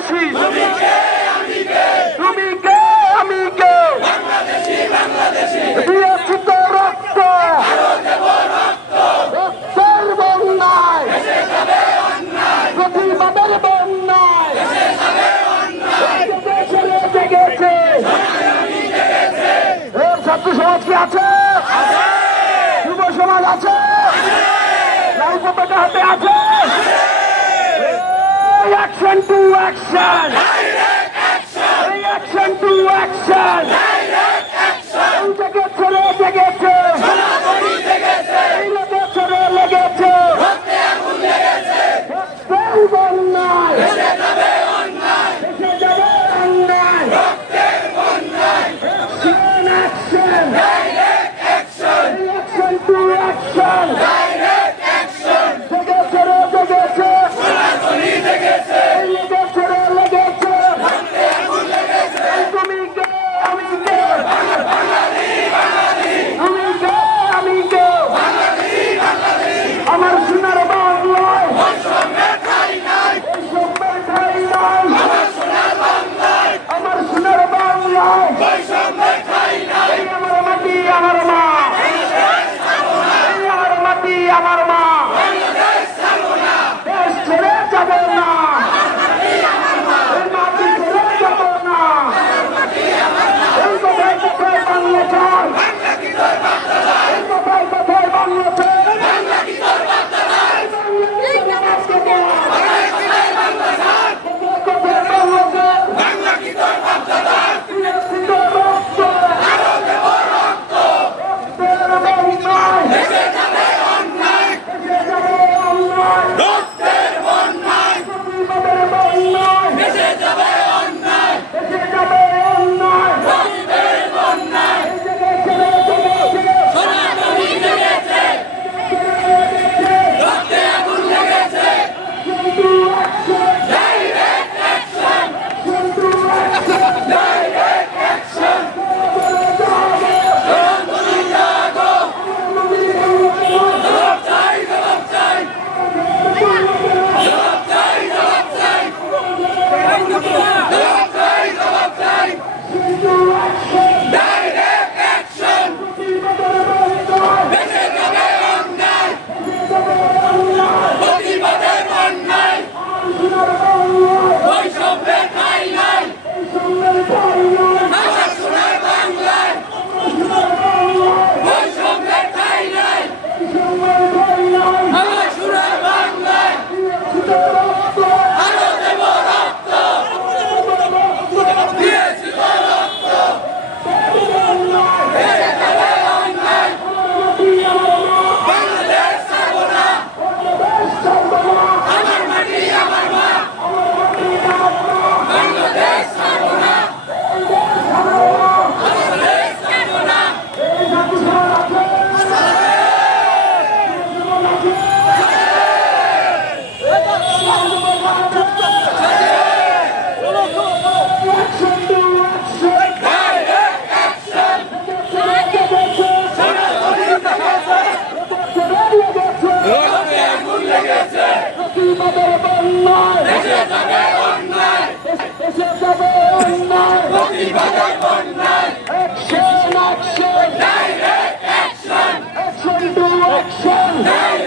বাংলাদেশি। তুমি কে? আমি কে? দিয়েছি তো রক্ত। রক্তের বন্যায়। প্রতিবাদের বন্যায়। দেশে জেগেছে এর ছাত্র সমাজ কি আছে? যুব সমাজ আছে? রাজপথে হাতে আছে? Reaction to action! Direct action! Reaction to action! Direct action! Hey!